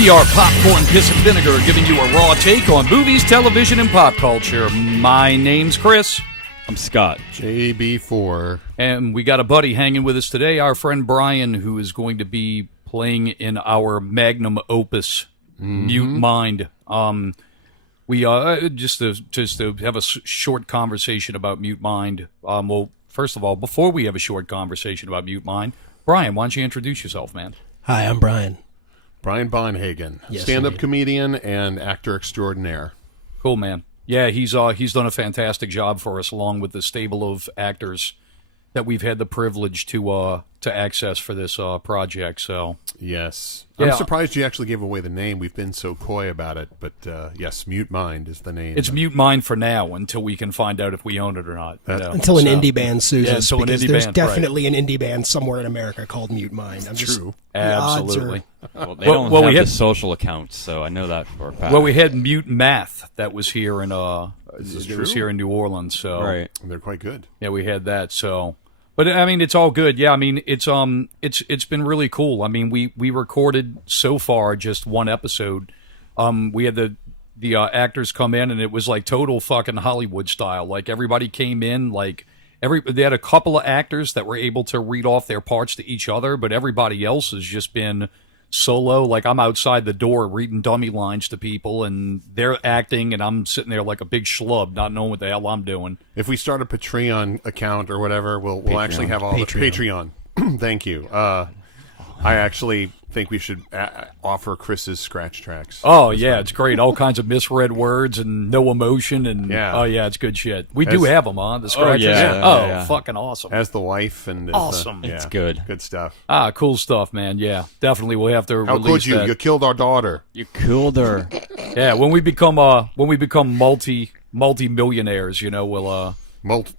We are Popcorn, Piss, and Vinegar, giving you a raw take on movies, television, and pop culture. My name's Chris. I'm Scott. JB4. And we got a buddy hanging with us today, our friend Brian, who is going to be playing in our magnum opus, Mute Mind. We just to have a short conversation about Mute Mind. Well, first of all, before we have a short conversation about Mute Mind, Brian, why don't you introduce yourself, man? Hi, I'm Brian. Brian Bonhagen, Yes, stand-up indeed. comedian and actor extraordinaire. Cool, man. Yeah, he's done a fantastic job for us, along with the stable of actors that we've had the privilege to access for this project. So Yes. Yeah. I'm surprised you actually gave away the name. We've been so coy about it. But yes, Mute Mind is the name. it's Mute Mind for now until we can find out if we own it or not. you know. Until an indie band sues Yeah, us, so an because indie there's band, definitely an indie band somewhere in America called Mute Mind. True. Absolutely. Well, they Well, don't well, have we the had- social accounts, so I know that for a fact. Well, we had Mute Math that was here in This is it was true? here in New Orleans. So right. They're quite good. yeah, we had that. So, but I mean, it's all good. Yeah, I mean, it's been really cool. I mean, we recorded so far just one episode. We had the actors come in, and it was like total fucking Hollywood style. Like everybody came in, like they had a couple of actors that were able to read off their parts to each other, but everybody else has just been solo. Like I'm outside the door reading dummy lines to people, and they're acting, and I'm sitting there like a big schlub, not knowing what the hell I'm doing. If we start a Patreon account or whatever, we'll actually have all the Patreon. Thank you. I actually think we should offer Chris's scratch tracks. Oh yeah, it's great. All kinds of misread words and no emotion, and Yeah. oh yeah, it's good shit. We do As- have them, huh? The scratches. yeah, Oh, yeah. fucking awesome. As the wife and as Awesome. yeah, It's good. Good stuff. Ah, cool stuff, man. Yeah, definitely. We'll have to How release could you? that. You killed our daughter. You killed her. Yeah, when we become multi-millionaires, you know, we'll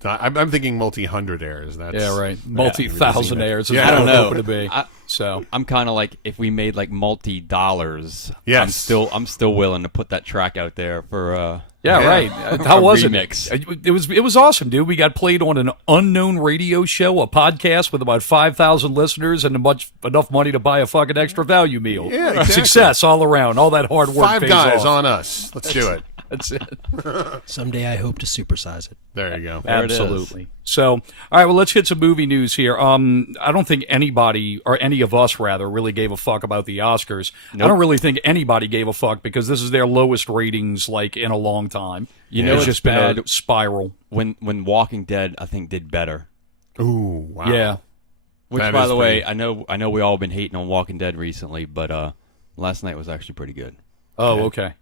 I'm thinking multi-hundredaires. That's yeah, right, multi-thousandaires. Is Yeah, what I don't we're know. hoping to be. I- So I'm kind of like, if we made like multi-dollars, Yes. I'm still willing to put that track out there for yeah, Yeah. right. How was remix. it? It was awesome, dude. We got played on an unknown radio show, a podcast with about 5,000 listeners, and enough money to buy a fucking extra value meal. Yeah, exactly. Success all around. All that hard work. Five pays guys off. on us. Let's do it. That's it. Someday I hope to supersize it. There you go. There it is. Absolutely. So, all right, well, let's hit some movie news here. I don't think anybody, or any of us rather, really gave a fuck about the Oscars. I don't really think anybody gave a fuck because this is their lowest ratings like in a long time. You know it's it's just been a bad? spiral. when Walking Dead, I think, did better. Ooh, wow. Yeah. Which, That by is the way, pretty- I know we all been hating on Walking Dead recently, but last night was actually pretty good. Oh, okay.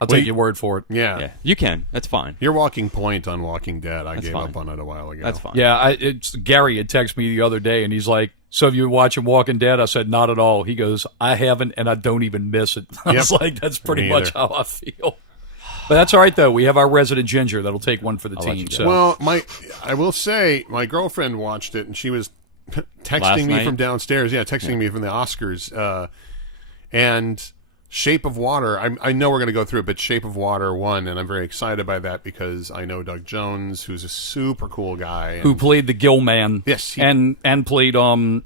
I'll take your word for it. Yeah. Yeah, you can. That's fine. Your walking point on Walking Dead, I gave fine. up on it a while ago. That's fine. Yeah, Gary had texted me the other day, and he's like, "So have you been watching Walking Dead?" I said, "Not at all." He goes, "I haven't, and I don't even miss it." I was like, "That's pretty Me much either. how I feel." But that's all right, though. We have our resident Ginger that'll take one for the let team. you go. So. Well, I will say, my girlfriend watched it, and she was texting Last me night? from downstairs. Yeah, texting me from the Oscars. And Shape of Water, I know we're going to go through it, but Shape of Water won, and I'm very excited by that because I know Doug Jones, who's a super cool guy. Who played the Gill Man? Yes, he- and played Abe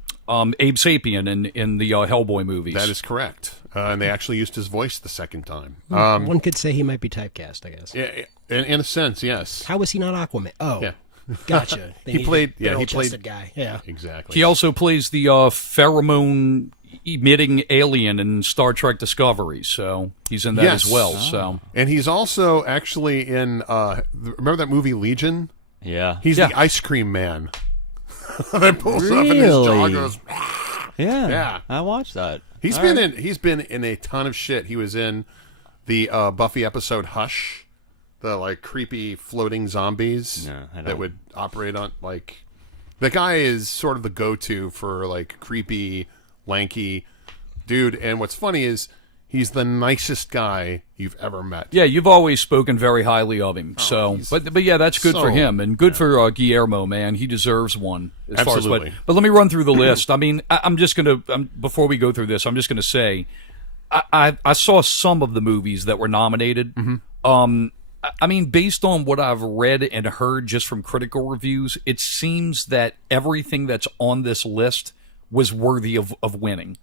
Sapien in the Hellboy movies. That is correct. And they actually used his voice the second time. One could say he might be typecast, I guess. Yeah, in a sense, yes. How was he not Aquaman? Oh, Yeah. gotcha. They He needed played- a yeah, he barrel-chested played- guy. Yeah. Exactly. He also plays the pheromone emitting alien in Star Trek Discovery, so he's in that Yes. as well. So And he's also actually in, remember that movie Legion? Yeah. He's Yeah. the ice cream man. That pulls up and his jaw Really? goes. Yeah. Yeah. I watched that. He's been in a ton of shit. He was in the Buffy episode Hush, the like creepy floating zombies No, I that don't. would operate on like. The guy is sort of the go-to for like creepy, lanky dude. And what's funny is he's the nicest guy you've ever met. yeah, you've always spoken very highly of him. So, he's but yeah, that's good for so- him and good for Guillermo. Man, he deserves one. As Absolutely. Far as but let me run through the list. I mean, I'm just gonna before we go through this, I'm just gonna say, I saw some of the movies that were nominated. I mean, based on what I've read and heard just from critical reviews, it seems that everything that's on this list was worthy of winning.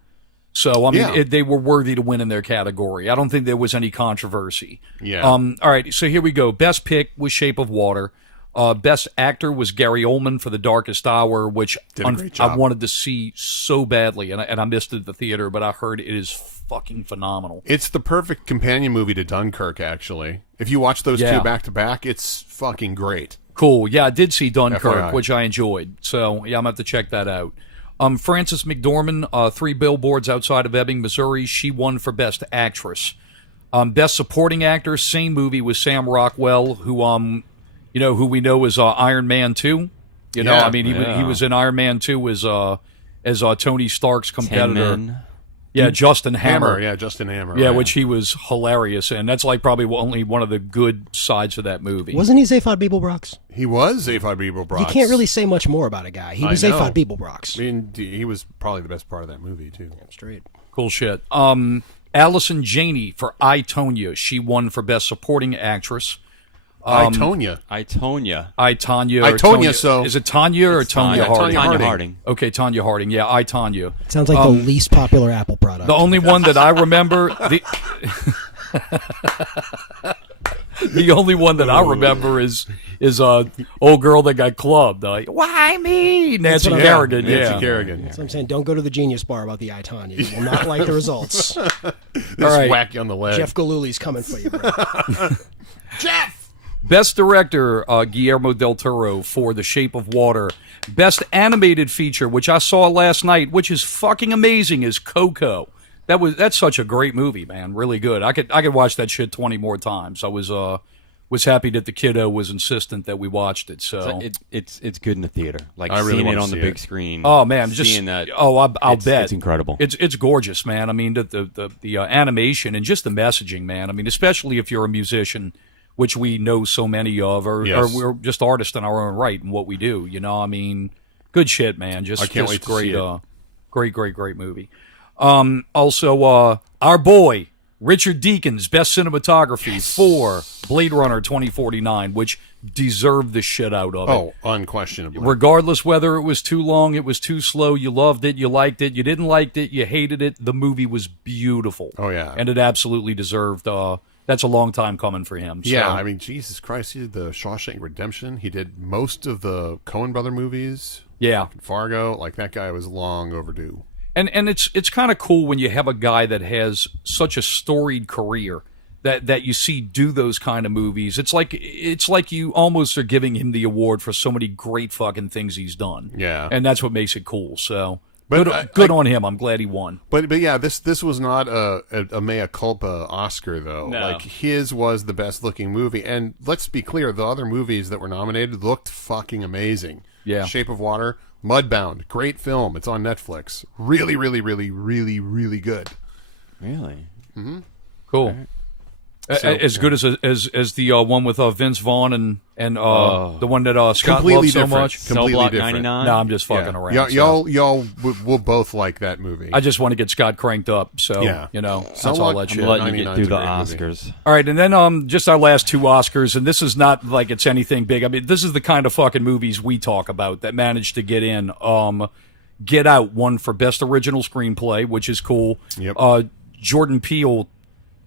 So, I mean, Yeah. they were worthy to win in their category. I don't think there was any controversy. Yeah. All right, so here we go. Best pick was Shape of Water. Best actor was Gary Oldman for The Darkest Hour, which Did a great job. I wanted to see so badly, and I missed it at the theater, but I heard it is fucking phenomenal. It's the perfect companion movie to Dunkirk, actually. If you watch those Yeah. two back to back, it's fucking great. Cool. Yeah, I did see Dunkirk, FYI. which I enjoyed. So, yeah, I'm going to have to check that out. Frances McDormand, 3 Billboards Outside of Ebbing, Missouri. She won for Best Actress. Best Supporting Actor, same movie with Sam Rockwell, who who we know as Iron Man 2. You know, Yeah. I mean, he was in Iron Man 2 as Tony Stark's competitor. Tin Yeah, Justin Hammer. Yeah, Justin Hammer. Yeah, right. which he was hilarious in. That's like probably only one of the good sides of that movie. Wasn't he Zaphod Beeblebrox? He was Zaphod Beeblebrox. You can't really say much more about a guy. He was I know. Zaphod Beeblebrox. I mean, he was probably the best part of that movie, too. Straight. Cool shit. Allison Janney for I, Tonya. She won for Best Supporting Actress. Tonya. I, Tonya. I, Tanya. I, or Tonya, so- Is it Tanya or Tonya Tanya Harding? Tanya Harding. Okay, Tanya Harding. Yeah, I, Tanya. Sounds like the least popular Apple product. The only one that I remember... The only one that I remember is old girl that got clubbed. Like, why me? Nancy what I'm- Kerrigan. Nancy Yeah. Kerrigan. So I'm saying, don't go to the Genius Bar about the Itanya. You will not like the results. Just right. whack you on the leg. Jeff Galooly's coming for you, bro. Jeff! Best Director, Guillermo del Toro for The Shape of Water. Best Animated Feature, which I saw last night, which is fucking amazing, is Coco. That's such a great movie, man. Really good. I could watch that shit 20 more times. I was happy that the kiddo was insistent that we watched it. So, It's good in the theater. Like I really seeing wanna it on the see big it. screen. oh man, just seeing that. I'll bet It's incredible. It's gorgeous, man. I mean the animation and just the messaging, man. I mean, especially if you're a musician, which we know so many of, or Yes. we're just artists in our own right in what we do. You know, I mean, good shit, man. Just I can't just wait to great, see it. great movie. Also, our boy Richard Deakins, best cinematography for Blade Runner 2049, which deserved the shit out of it. Oh, unquestionably. Regardless whether it was too long, it was too slow, you loved it, you liked it, you didn't like it, you hated it, the movie was beautiful. Oh, yeah. And it absolutely deserved, that's a long time coming for him. So. Yeah, I mean, Jesus Christ, he did the Shawshank Redemption. He did most of the Coen Brother movies. Yeah. Fargo. Like, that guy was long overdue. And it's kind of cool when you have a guy that has such a storied career that you see do those kind of movies. It's like you almost are giving him the award for so many great fucking things he's done. Yeah. And that's what makes it cool. So But good on him. I'm glad he won. But yeah, this was not a mea culpa Oscar, though. No. Like, his was the best looking movie. And let's be clear, the other movies that were nominated looked fucking amazing. Yeah. Shape of Water, Mudbound, great film. It's on Netflix. Really, really, really, really, really good. Really? Cool. As good as the one with Vince Vaughn and the one that Scott Completely loves so different. much. Cell Completely Block different. 99? No, I'm just fucking Yeah. around. Y'all will both like that movie. I just want to get Scott cranked up. So Yeah. that's Cell all Block- that I'm shit. letting you get 99's through a the great movie. Oscars. All right, and then just our last two Oscars, and this is not like it's anything big. I mean, this is the kind of fucking movies we talk about that managed to get in. Get Out won for Best Original Screenplay, which is cool. Yep. Jordan Peele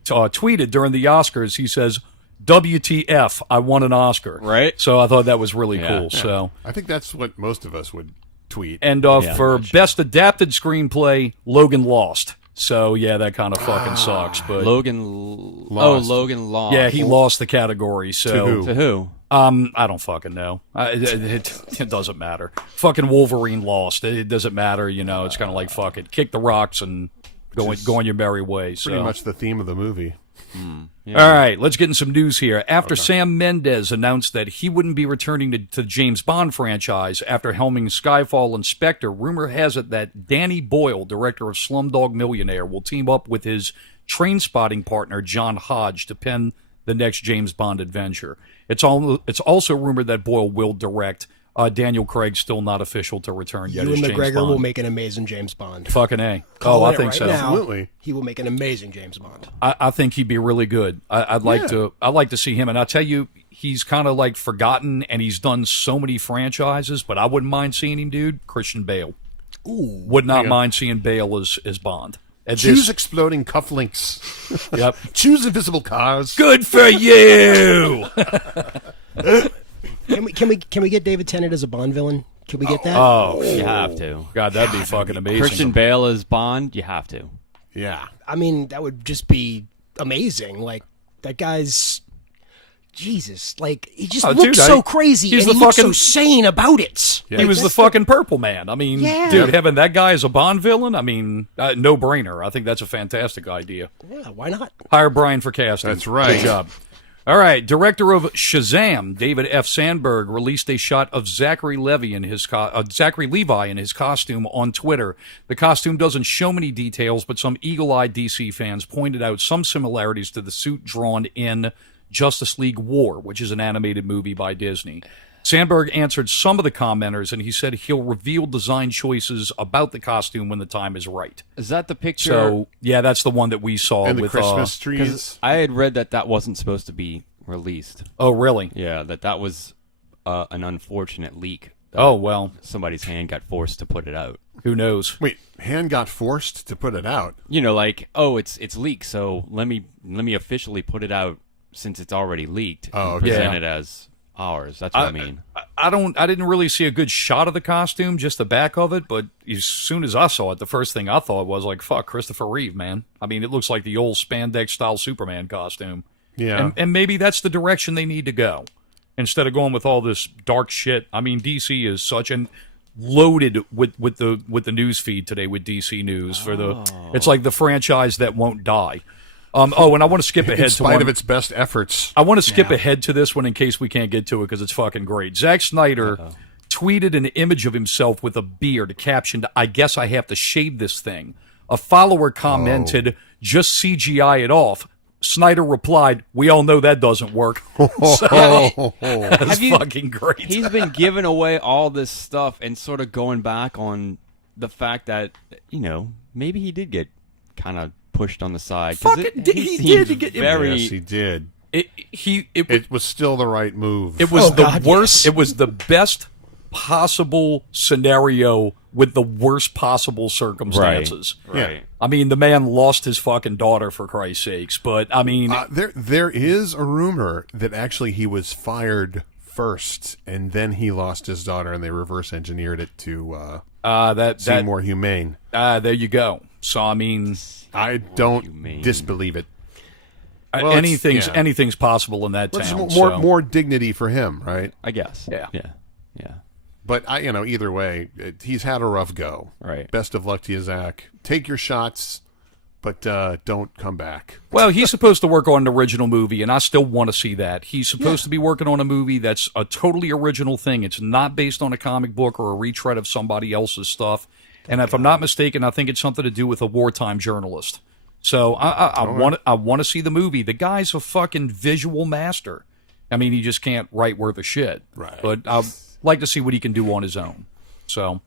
tweeted during the Oscars, he says, WTF, I won an Oscar. Right. So I thought that was really Yeah. cool. So I think that's what most of us would tweet. And for Best Adapted Screenplay, Logan lost. So, yeah, that kind of fucking sucks. But Logan Lost. Logan lost. yeah, he lost the category. So To who? To who? I don't fucking know. It doesn't matter. Fucking Wolverine lost. It doesn't matter. You know, it's kind of like, fuck it. Kick the rocks and go on your merry way. So. Pretty much the theme of the movie. Yeah. All right, let's get in some news here. After Sam Mendes announced that he wouldn't be returning to the James Bond franchise after helming Skyfall and Spectre, rumor has it that Danny Boyle, director of Slumdog Millionaire, will team up with his Trainspotting partner John Hodge to pen the next James Bond adventure. It's also rumored that Boyle will direct. Daniel Craig's still not official to return yet. Ewan as James McGregor Bond. will make an amazing James Bond. Fucking A. Calling I it think right so. now, Absolutely. He will make an amazing James Bond. I think he'd be really good. I'd like to see him, and I tell you, he's kind of like forgotten, and he's done so many franchises. But I wouldn't mind seeing him, dude. Christian Bale. Ooh. Would not mind seeing Bale as Bond. Choose exploding cufflinks. Yep. Choose invisible cars. Good for you. Can we get David Tennant as a Bond villain? Can we get that? Oh, You have to. God, that'd be fucking amazing. Christian Bale as Bond, you have to. Yeah. I mean, that would just be amazing. Like, that guy's... Jesus, like, he just looks dude, so crazy, he's and the he looks so fucking- sane about it. Yeah. He was the fucking Purple Man. I mean, Yeah. dude, having that guy as a Bond villain, I mean, no-brainer. I think that's a fantastic idea. Yeah, why not? Hire Brian for casting. That's right. Good job. All right, director of Shazam, David F. Sandberg, released a shot of Zachary Levi in his costume on Twitter. The costume doesn't show many details, but some eagle-eyed DC fans pointed out some similarities to the suit drawn in Justice League War, which is an animated movie by Disney. Sandberg answered some of the commenters, and he said he'll reveal design choices about the costume when the time is right. Is that the picture? So, yeah, that's the one that we saw And the with Christmas trees. Because I had read that wasn't supposed to be released. Oh, really? Yeah, that was an unfortunate leak. Oh, well, Somebody's hand got forced to put it out. who knows? Wait, Han got forced to put it out. You know, like, oh, it's leaked, so let me officially put it out since it's already leaked. Oh, and okay. present Yeah. it as ours. That's what I mean. I didn't really see a good shot of the costume, just the back of it, but as soon as I saw it, the first thing I thought was like, fuck, Christopher Reeve, man. I mean, it looks like the old spandex style Superman costume. Yeah. And maybe that's the direction they need to go. Instead of going with all this dark shit. I mean, DC is such an loaded with the news feed today with DC News for it's like the franchise that won't die. And I want to skip ahead In to spite one. of its best efforts. I want to skip ahead to this one in case we can't get to it because it's fucking great. Zack Snyder tweeted an image of himself with a beard captioned, "I guess I have to shave this thing." A follower commented, "Just CGI it off." Snyder replied, "We all know that doesn't work." That's fucking great. He's been giving away all this stuff and sort of going back on the fact that, you know, maybe he did get kind of pushed on the side. 'Cause Fucking he did seems get- very. Yes, he did. It was still the right move. was Oh, the God, worst. yes. It was the best possible scenario with the worst possible circumstances. Right. I mean, the man lost his fucking daughter for Christ's sakes, but I mean, there is a rumor that actually he was fired first, and then he lost his daughter, and they reverse engineered it to seem more humane. there you go. So I mean, I don't humane. disbelieve it. Well, anything's possible in that Well, it's town. more so. more dignity for him, right? I guess. Yeah. Yeah. Yeah. But either way, he's had a rough go. Right. Best of luck to you, Zach. Take your shots, but don't come back. Well, he's supposed to work on an original movie, and I still want to see that. He's supposed to be working on a movie that's a totally original thing. It's not based on a comic book or a retread of somebody else's stuff. And if I'm not mistaken, I think it's something to do with a wartime journalist. So I want to see the movie. The guy's a fucking visual master. I mean, he just can't write worth a shit. Right. But I'd like to see what he can do on his own. So, all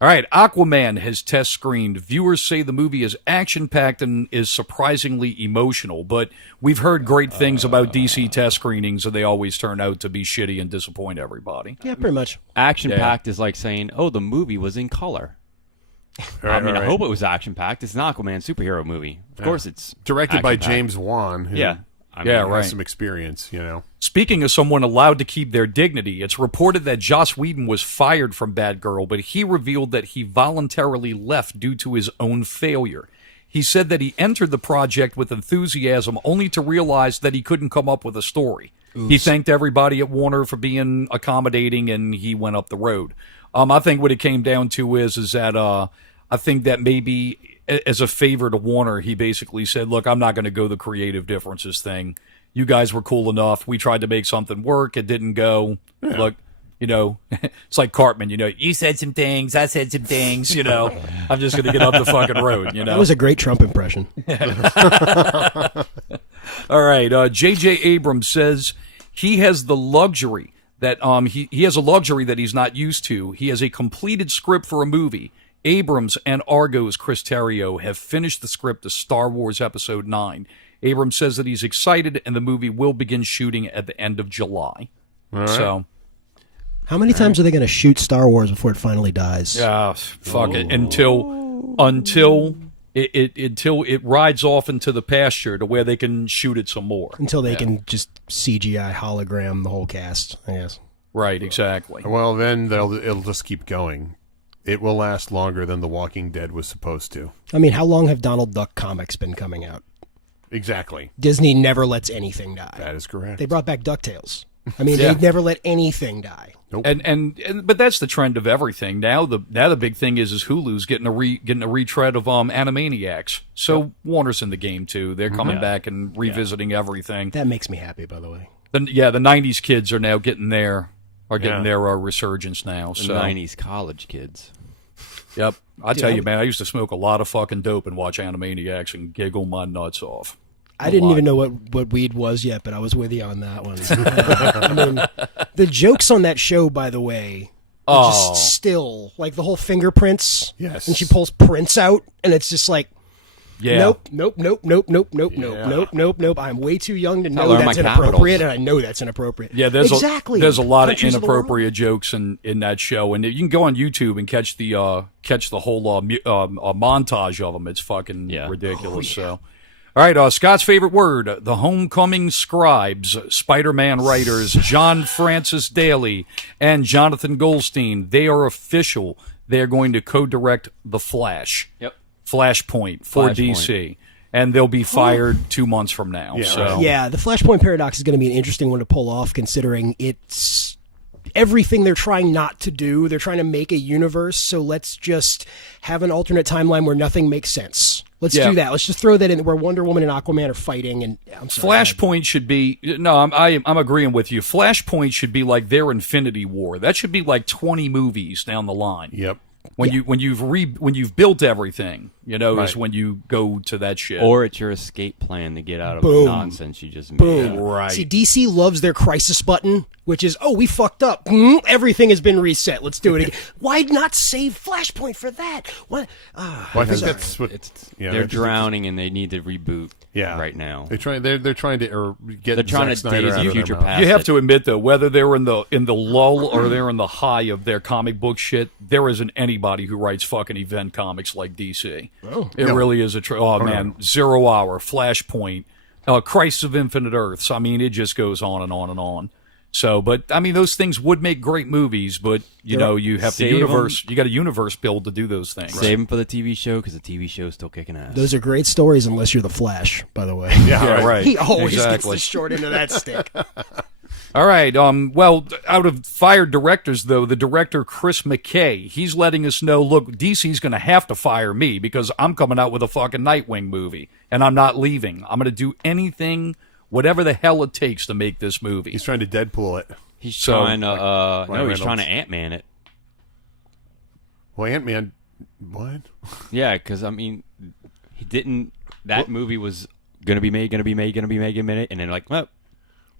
right, Aquaman has test screened. Viewers say the movie is action-packed and is surprisingly emotional, but we've heard great things about DC test screenings, and they always turn out to be shitty and disappoint everybody. Yeah, pretty much. Action-packed is like saying, oh, the movie was in color. I hope it was action-packed. It's an Aquaman superhero movie. Of course it's Directed by action-packed. James Wan, who Yeah. has some experience, Speaking of someone allowed to keep their dignity, it's reported that Joss Whedon was fired from Batgirl, but he revealed that he voluntarily left due to his own failure. He said that he entered the project with enthusiasm only to realize that he couldn't come up with a story. Oops. He thanked everybody at Warner for being accommodating, and he went up the road. I think what it came down to is that I think that maybe as a favor to Warner, he basically said, look, I'm not going to go the creative differences thing. You guys were cool enough. We tried to make something work. It didn't go. Yeah. Look, it's like Cartman, you said some things. I said some things, I'm just going to get up the fucking road, That was a great Trump impression. All right. J.J. Abrams says he has the luxury that he has a luxury that he's not used to. He has a completed script for a movie. Abrams and Argo's Chris Terrio have finished the script to Star Wars Episode 9. Abrams says that he's excited, and the movie will begin shooting at the end of July. All right. So, how many times are they going to shoot Star Wars before it finally dies? fuck it. Until until it rides off into the pasture to where they can shoot it some more. Until they can just CGI hologram the whole cast, I guess. Right, exactly. Well, then it'll just keep going. It will last longer than The Walking Dead was supposed to. I mean, how long have Donald Duck comics been coming out? Exactly. Disney never lets anything die. That is correct. They brought back DuckTales. I mean, Yeah. they never let anything die. Nope. And but that's the trend of everything. Now the big thing is Hulu's getting a retread of Animaniacs. So Warner's in the game too. They're coming back and revisiting everything. That makes me happy, by the way. The 90s kids are now getting their resurgence now. The So 90s college kids. yep. I Dude, tell you, man, I used to smoke a lot of fucking dope and watch Animaniacs and giggle my nuts off. I didn't even know what weed was yet, but I was with you on that one. I mean, the jokes on that show, by the way, are just still, like the whole fingerprints. Yes. And she pulls prints out, and it's just like, Yeah. nope. I'm way too young to know learn that's my inappropriate, capitals. and I know that's inappropriate. Yeah, there's exactly. there's a lot of Countries the world. inappropriate jokes in that show, and you can go on YouTube and catch the whole montage of them. It's fucking ridiculous. So, all right, Scott's favorite word: the Homecoming Scribes, Spider-Man writers John Francis Daly and Jonathan Goldstein. They are official. They are going to co-direct The Flash. Yep. Flashpoint for DC, and they'll be fired 2 months from now. Yeah, so. right. Yeah, the Flashpoint Paradox is going to be an interesting one to pull off, considering it's everything they're trying not to do. They're trying to make a universe, so let's just have an alternate timeline where nothing makes sense. Let's do that. Let's just throw that in where Wonder Woman and Aquaman are fighting. And I'm sorry, Flashpoint should be I'm agreeing with you. Flashpoint should be like their Infinity War. That should be like 20 movies down the line. Yep. When you've built everything, Right. is when you go to that shit. Or it's your escape plan to get out of Boom. the nonsense you just made. Boom. Right. See, DC loves their crisis button, which is, we fucked up. Everything has been reset. Let's do it again. Why not save Flashpoint for that? What? Well, I think sorry. that's what They're drowning and they need to reboot right now. They're trying to get They're trying Zack to Snyder daisy out of their future mouth. past. You have to admit though, whether they're in the lull or they're in the high of their comic book shit, there isn't anybody who writes fucking event comics like DC. It really is a man. 0 Hour, Flashpoint, Crisis of Infinite Earths. I mean, it just goes on and on and on. So, but I mean, those things would make great movies, but you have the Save 'em. universe. You got a universe build to do those things. Save them for the TV show because the TV show is still kicking ass. Those are great stories unless you're the Flash, by the way. Yeah, right. He always gets Exactly. the short end of that stick. All right. Well, out of fired directors, though, the director Chris McKay, he's letting us know, look, DC's going to have to fire me because I'm coming out with a fucking Nightwing movie, and I'm not leaving. I'm going to do anything, whatever the hell it takes to make this movie. He's trying to Deadpool it. He's So, trying to. Ryan No, he's trying Reynolds. to Ant-Man it. Well, Ant-Man, what? Yeah, because I mean, he didn't. That movie was gonna be made, and then like, well,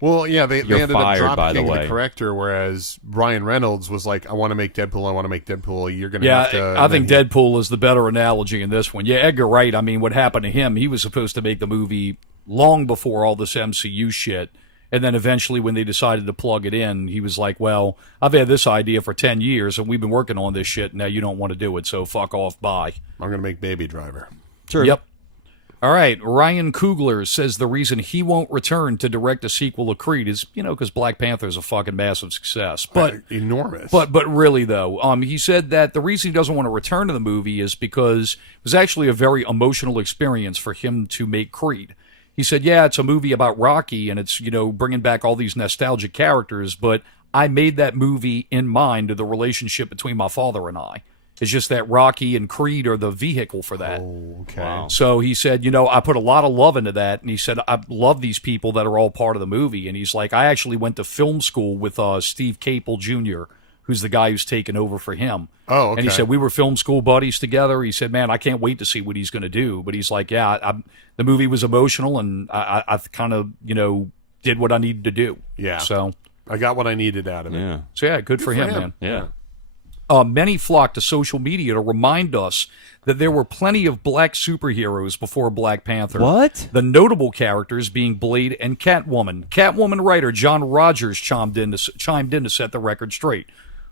Well, yeah, they You're ended up fired, by the dropkicking way. the corrector, whereas Ryan Reynolds was like, I want to make Deadpool. You're going to Yeah, have to... I think Deadpool is the better analogy in this one. Yeah, Edgar Wright, I mean, what happened to him, he was supposed to make the movie long before all this MCU shit. And then eventually when they decided to plug it in, he was like, well, I've had this idea for 10 years, and we've been working on this shit, and now you don't want to do it, so fuck off, bye. I'm going to make Baby Driver. sure. Yep. All right, Ryan Coogler says the reason he won't return to direct a sequel of Creed is, because Black Panther is a fucking massive success. But Enormous. But really though, he said that the reason he doesn't want to return to the movie is because it was actually a very emotional experience for him to make Creed. He said, yeah, it's a movie about Rocky and it's, bringing back all these nostalgic characters, but I made that movie in mind of the relationship between my father and I. It's just that Rocky and Creed are the vehicle for that. Oh, okay. Wow. So he said, I put a lot of love into that. And he said, I love these people that are all part of the movie. And he's like, I actually went to film school with Steve Capel Jr., who's the guy who's taken over for him. Oh, okay. And he said, we were film school buddies together. He said, man, I can't wait to see what he's going to do. But he's like, yeah, the movie was emotional, and I kind of, did what I needed to do. Yeah. So I got what I needed out of it. Yeah. yeah, good for him, man. Yeah. Many flocked to social media to remind us that there were plenty of black superheroes before Black Panther. What? The notable characters being Blade and Catwoman. Catwoman writer John Rogers chimed in to set the record straight.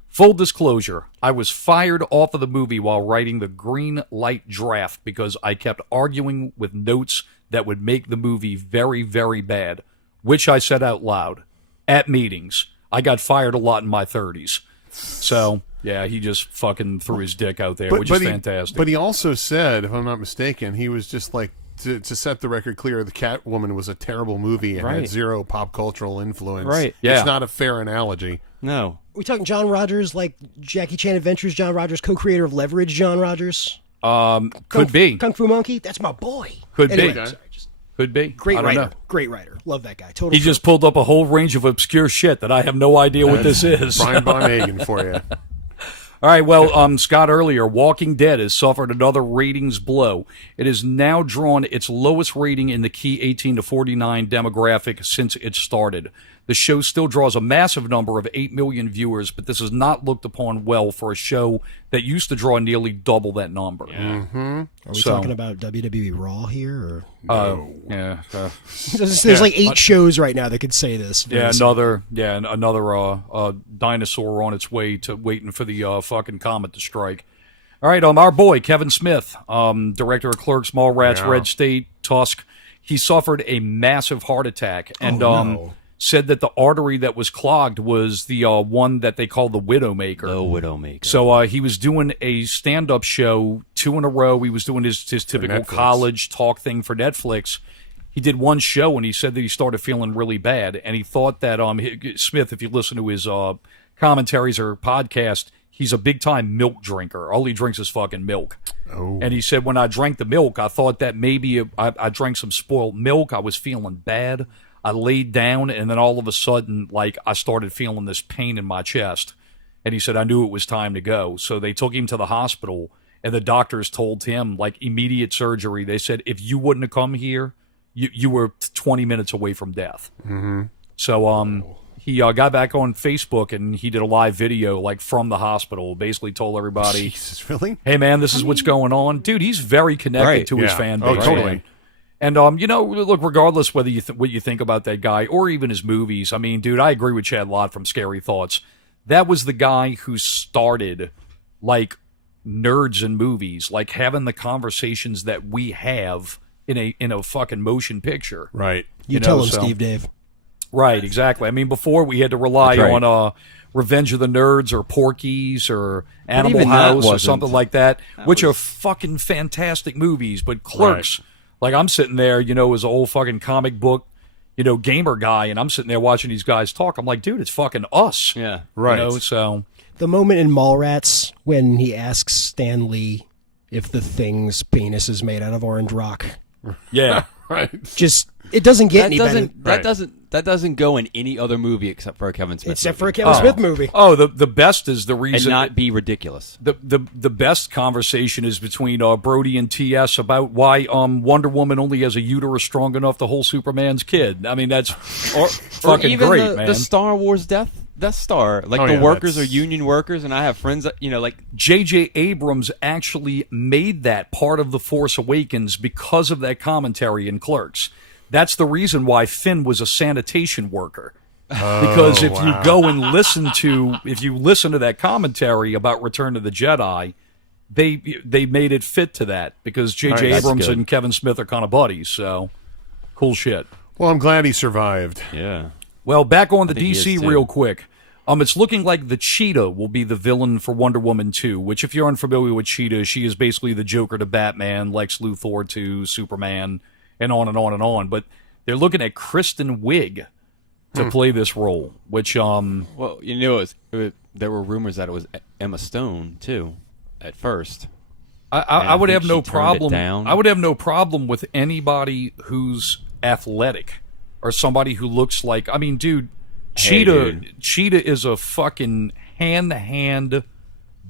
Full disclosure, I was fired off of the movie while writing the green light draft because I kept arguing with notes that would make the movie very, very bad, which I said out loud at meetings. I got fired a lot in my 30s. So, yeah, he just fucking threw his dick out there, which is fantastic. But he also said, if I'm not mistaken, he was just like, to set the record clear, the Catwoman was a terrible movie and had zero pop cultural influence. Right. Yeah. It's not a fair analogy. No. Are we talking John Rogers, like Jackie Chan Adventures, John Rogers, co-creator of Leverage, John Rogers? Could be. Kung Fu Monkey? That's my boy. Could Anyway, be. sorry, Could be. great I don't writer. know. Great writer. Love that guy. Total. He just pulled up a whole range of obscure shit that I have no idea what this is. Brian Bonhagen for you. All right, well, Scott, earlier, Walking Dead has suffered another ratings blow. It has now drawn its lowest rating in the key 18 to 49 demographic since it started. The show still draws a massive number of 8 million viewers, but this is not looked upon well for a show that used to draw nearly double that number. Yeah. Are we talking about WWE Raw here? Yeah. There's like 8 shows right now that could say this. Yeah, another dinosaur on its way to waiting for the fucking comet to strike. All right, our boy Kevin Smith, director of Clerks, Mallrats, Red State, Tusk, he suffered a massive heart attack and said that the artery that was clogged was the one that they call the Widowmaker. The Widowmaker. So he was doing a stand-up show 2 in a row. He was doing his typical college talk thing for Netflix. He did one show, and he said that he started feeling really bad. And he thought that Smith, if you listen to his commentaries or podcast, he's a big-time milk drinker. All he drinks is fucking milk. Oh. And he said, when I drank the milk, I thought that maybe I drank some spoiled milk. I was feeling bad. I laid down, and then all of a sudden, like, I started feeling this pain in my chest. And he said, I knew it was time to go. So they took him to the hospital, and the doctors told him, like, immediate surgery. They said, if you wouldn't have come here, you were 20 minutes away from death. Mm-hmm. So he got back on Facebook, and he did a live video, like, from the hospital. Basically told everybody, Jesus, really? Hey, man, this is what's going on. Dude, he's very connected to his fan base. Oh, totally. Man. And, look, regardless whether what you think about that guy or even his movies, I mean, dude, I agree with Chad Lott from Scary Thoughts. That was the guy who started, like, nerds in movies, like having the conversations that we have in a fucking motion picture. Right. You tell him, Steve Dave. Right, exactly. I mean, before we had to rely on Revenge of the Nerds or Porky's or Animal House or something like that, which are fucking fantastic movies. But Clerks, like I'm sitting there, as an old fucking comic book, gamer guy, and I'm sitting there watching these guys talk. I'm like, dude, it's fucking us. Yeah. Right. So the moment in Mallrats when he asks Stan Lee if the Thing's penis is made out of orange rock. Yeah. Right. Just it doesn't get any better. That doesn't go in any other movie except for a Kevin Smith. Except movie. for a Kevin Smith movie. Oh, the best is the reason. And not be ridiculous. The best conversation is between Brody and T.S. about why Wonder Woman only has a uterus strong enough to hold Superman's kid. I mean, that's fucking even great, man. The Star Wars Death Star. Like the workers are union workers, and I have friends that, like... J.J. Abrams actually made that part of The Force Awakens because of that commentary in Clerks. That's the reason why Finn was a sanitation worker. Because if you go and listen to that commentary about Return of the Jedi, they made it fit to that because J.J. Abrams and Kevin Smith are kind of buddies. So cool shit. Well, I'm glad he survived. Yeah. Well, back on the DC too. real quick. It's looking like the Cheetah will be the villain for Wonder Woman 2, which if you're unfamiliar with Cheetah, she is basically the Joker to Batman, Lex Luthor to Superman, and on and on and on. But they're looking at Kristen Wiig to play this role, which well, there were rumors that it was Emma Stone too at first. I would have no problem. I I would have no problem with anybody who's athletic or somebody who looks like. I mean, dude, Cheetah is a fucking hand-to-hand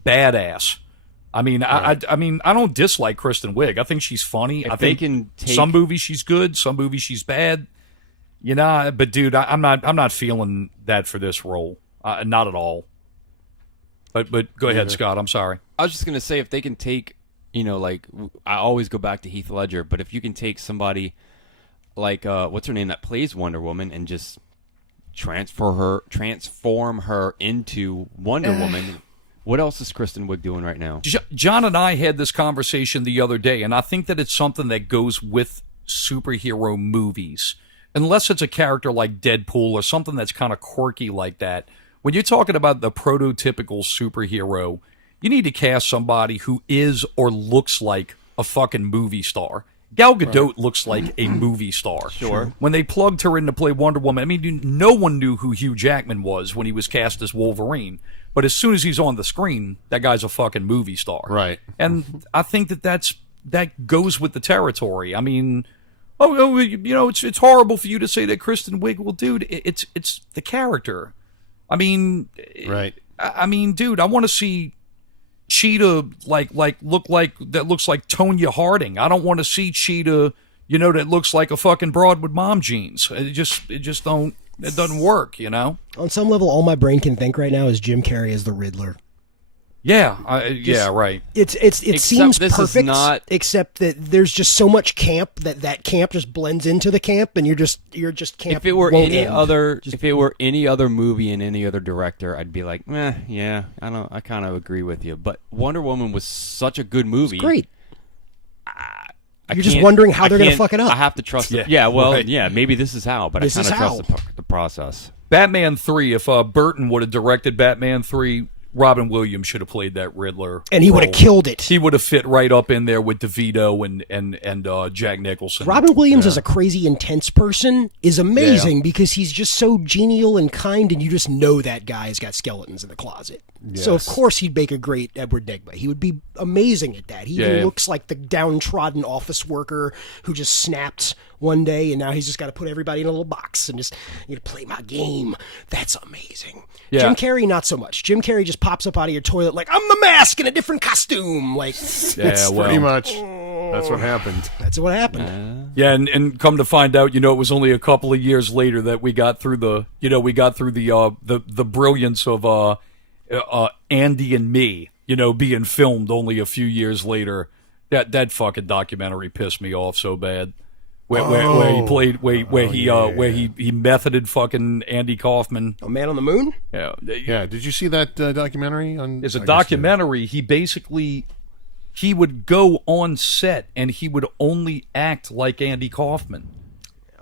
badass. I mean, right. I mean, I don't dislike Kristen Wiig. I think she's funny. I think some movies she's good, some movies she's bad. But dude, I'm not feeling that for this role. Not at all. But go ahead, Scott. I'm sorry. I was just gonna say if they can take, like I always go back to Heath Ledger, but if you can take somebody like what's her name that plays Wonder Woman and just transform her into Wonder Woman. What else is Kristen Wiig doing right now? John and I had this conversation the other day, and I think that it's something that goes with superhero movies. Unless it's a character like Deadpool or something that's kind of quirky like that. When you're talking about the prototypical superhero, you need to cast somebody who is or looks like a fucking movie star. Gal Gadot looks like a movie star. Sure. When they plugged her in to play Wonder Woman, I mean, no one knew who Hugh Jackman was when he was cast as Wolverine. But as soon as he's on the screen, that guy's a fucking movie star. Right. And I think that goes with the territory. I mean, it's horrible for you to say that Kristen Wiig. Well, dude, it's the character. I mean, right. I mean, dude, I want to see Cheetah looks like Tonya Harding. I don't want to see Cheetah, that looks like a fucking broad with mom jeans. It doesn't work, On some level, all my brain can think right now is Jim Carrey as the Riddler. Yeah, right. It seems this is perfect, not- except that there's just so much camp that camp just blends into the camp, and you're just camp. If it were won't any end. other, if it were any other movie and any other director, I'd be like, yeah, I kind of agree with you. But Wonder Woman was such a good movie. It's great. I You're just can't- wondering how I they're gonna can't- fuck it up. I have to trust it. Yeah, Yeah, well, right. yeah, maybe this is how, but This I is kind of trust how. the process. Batman 3, if Burton would have directed Batman 3, Robin Williams should have played that Riddler. And he would have role. killed it. He would have fit right up in there with DeVito and Jack Nicholson. Robin Williams as a crazy, intense person is amazing because he's just so genial and kind, and you just know that guy's got skeletons in the closet. So, of Yes. course, he'd make a great Edward Nygma. He would be amazing at that. He even looks like the downtrodden office worker who just snapped one day, and now he's just got to put everybody in a little box and just play my game. That's amazing. Yeah. Jim Carrey, not so much. Jim Carrey just pops up out of your toilet like, I'm the Mask in a different costume. Like, Yeah, well, Pretty much. That's what happened. that's what happened. yeah, and come to find out, it was only a couple of years later that we got through the brilliance of Andy and Me, being filmed only a few years later. That fucking documentary pissed me off so bad. Where he played where he methoded fucking Andy Kaufman. A Man on the Moon? Yeah, Yeah. Did you see that documentary? It's a documentary. He would go on set and he would only act like Andy Kaufman.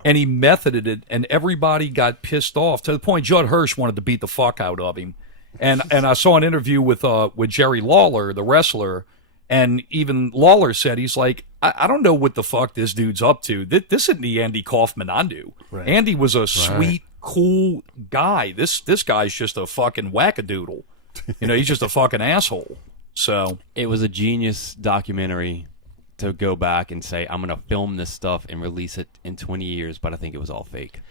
And he methoded it, and everybody got pissed off to the point Judd Hirsch wanted to beat the fuck out of him. And I saw an interview with Jerry Lawler, the wrestler, and even Lawler said, he's like, I don't know what the fuck this dude's up to. This isn't the Andy Kaufman I knew. Right. Andy was a sweet, cool guy. This guy's just a fucking wackadoodle. He's just a fucking asshole. So It was a genius documentary to go back and say, I'm going to film this stuff and release it in 20 years, but I think it was all fake.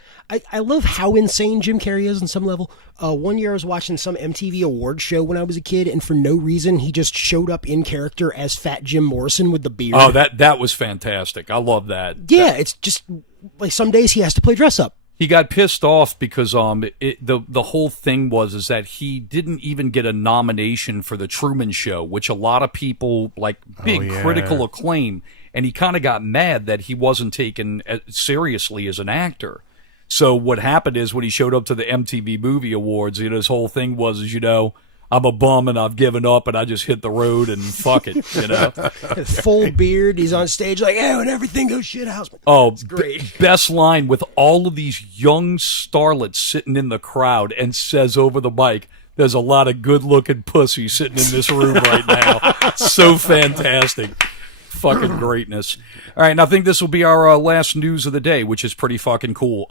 I love how insane Jim Carrey is on some level. One year I was watching some MTV award show when I was a kid, and for no reason, he just showed up in character as Fat Jim Morrison with the beard. Oh, that was fantastic. I love that. Yeah, it's just like some days he has to play dress up. He got pissed off because the whole thing is that he didn't even get a nomination for the Truman Show, which a lot of people big critical acclaim, and he kind of got mad that he wasn't taken seriously as an actor. So what happened is when he showed up to the MTV Movie Awards, his whole thing was I'm a bum and I've given up and I just hit the road and fuck it, Full beard, he's on stage like, oh, and everything goes shit house. Oh, It's great. Best line with all of these young starlets sitting in the crowd and says over the mic, there's a lot of good-looking pussy sitting in this room right now. So fantastic. Fucking greatness. All right, and I think this will be our last news of the day, which is pretty fucking cool.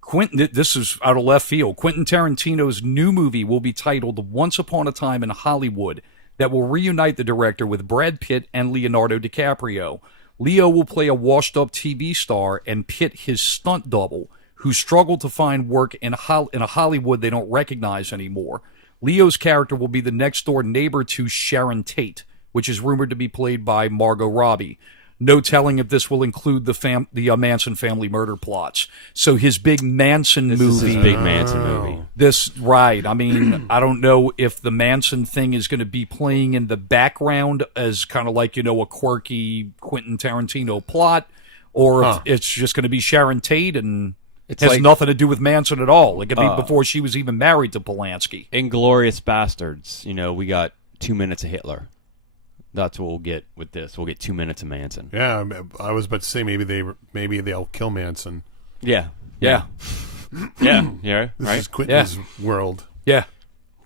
Quentin, this is out of left field. Quentin Tarantino's new movie will be titled Once Upon a Time in Hollywood, that will reunite the director with Brad Pitt and Leonardo DiCaprio. Leo will play a washed-up TV star and Pitt his stunt double, who struggled to find work in a Hollywood they don't recognize anymore. Leo's character will be the next-door neighbor to Sharon Tate, which is rumored to be played by Margot Robbie. No telling if this will include the Manson family murder plots. So his big Manson movie. This is his big Manson movie. Right. I mean, I don't know if the Manson thing is going to be playing in the background as kind of like, a quirky Quentin Tarantino plot, or if it's just going to be Sharon Tate and It's has like nothing to do with Manson at all. It could be before she was even married to Polanski. Inglorious Bastards. We got 2 minutes of Hitler. That's what we'll get with this. We'll get 2 minutes of Manson. Yeah, I was about to say maybe they'll kill Manson. Yeah. Yeah. Yeah. Yeah. This Right. is Quentin's world. Yeah.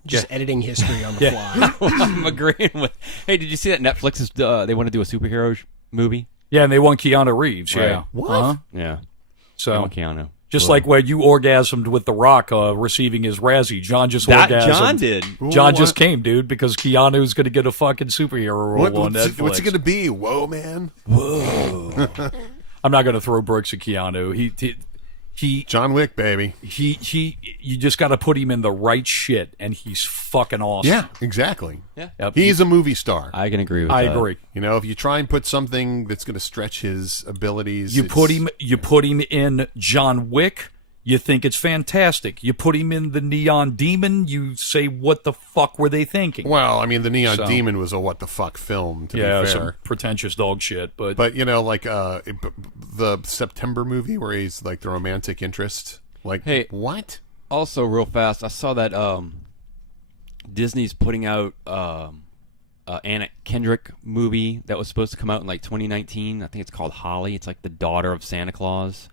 Just editing history on the fly. I'm agreeing with. Hey, did you see that Netflix is they want to do a superhero movie? Yeah, and they want Keanu Reeves. Yeah. Right. What? Uh-huh. Yeah. They So want Keanu. just like where you orgasmed with The Rock receiving his Razzie, John just That orgasmed. John did. John What? just came, dude, because Keanu's going to get a fucking superhero role on Netflix. What's it going to be? Whoa, man. I'm not going to throw bricks at Keanu. He John Wick, baby. you just got to put him in the right shit, and he's fucking awesome. Yeah, exactly. Yeah. Yep. He's a movie star. I can agree with I that. agree. If you try and put something that's going to stretch his abilities, You put him in John Wick, you think it's fantastic. You put him in the Neon Demon, you say, what the fuck were they thinking? Well, I mean, the Neon So- Demon was a what the fuck film, to Yeah, be some fair. pretentious dog shit, but But like the September movie where he's like the romantic interest. Like, Hey. what? Also, real fast, I saw that Disney's putting out Anna Kendrick movie that was supposed to come out in like 2019. I think it's called Holly. It's like the daughter of Santa Claus.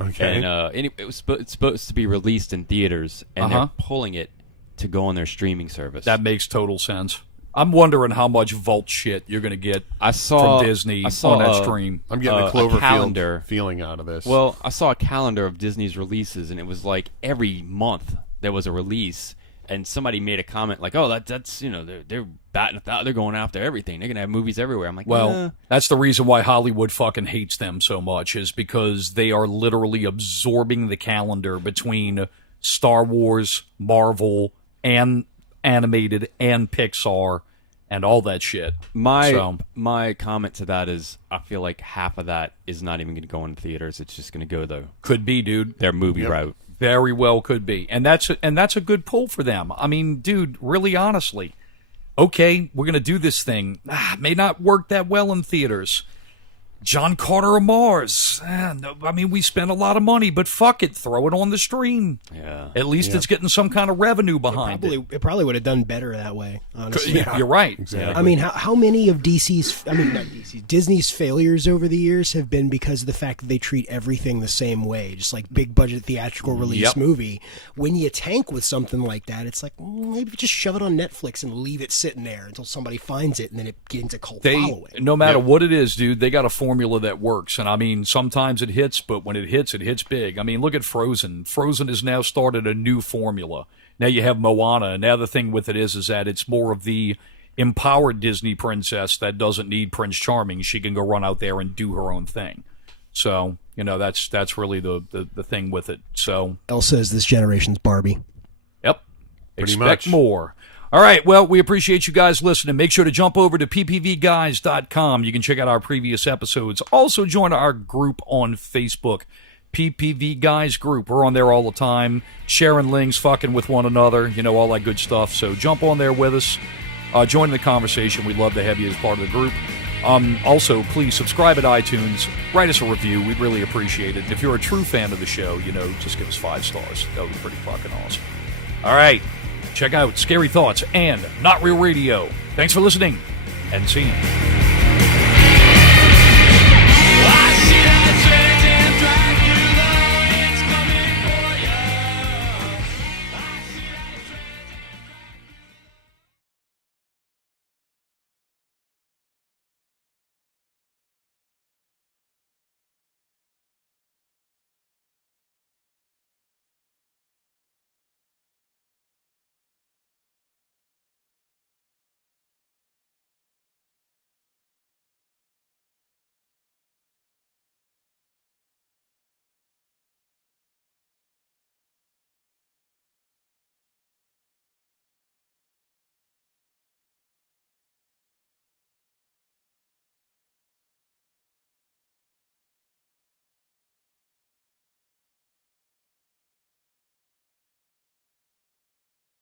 Okay. And it's supposed to be released in theaters, and they're pulling it to go on their streaming service. that makes total sense. I'm wondering how much vault shit you're going to get I saw from Disney I saw on that stream. I'm getting a a Cloverfield calendar. feeling out of this. Well, I saw a calendar of Disney's releases, and it was like every month there was a release, and somebody made a comment like, "Oh, that's they're batting out, they're going after everything. They're gonna have movies everywhere." I'm like, Well, that's the reason why Hollywood fucking hates them so much, is because they are literally absorbing the calendar between Star Wars, Marvel, and animated, and Pixar, and all that shit. my comment to that is, I feel like half of that is not even going to go in theaters. It's just going to go Could be, dude. their movie route. Very well could be. And that's a good pull for them. I mean, dude, really honestly. Okay, we're going to do this thing. May not work that well in theaters. John Carter of Mars. No, I mean, we spent a lot of money, but fuck it. Throw it on the stream. Yeah. At least it's getting some kind of revenue behind it. It probably would have done better that way, honestly. You're right. Exactly. I mean, how many of Disney's failures over the years have been because of the fact that they treat everything the same way, just like big budget theatrical release Yep. movie. When you tank with something like that, it's like, maybe just shove it on Netflix and leave it sitting there until somebody finds it, and then it gains a cult following. No matter what it is, dude, they got a formula that works. And I mean, sometimes it hits, but when it hits big. I mean, look at Frozen. Frozen has now started a new formula. Now you have Moana, and now the thing with it is that it's more of the empowered Disney princess that doesn't need Prince Charming. She can go run out there and do her own thing. So, that's really the thing with it. So, Elsa is this generation's Barbie. yep. Pretty Expect much. more. All right, well, we appreciate you guys listening. Make sure to jump over to ppvguys.com. You can check out our previous episodes. Also, join our group on Facebook, PPV Guys Group. We're on there all the time, sharing links, fucking with one another, all that good stuff. So jump on there with us. Join the conversation. We'd love to have you as part of the group. Also, please subscribe at iTunes. Write us a review. We'd really appreciate it. And if you're a true fan of the show, just give us 5 stars. That would be pretty fucking awesome. All right. Check out Scary Thoughts and Not Real Radio. Thanks for listening, and see you.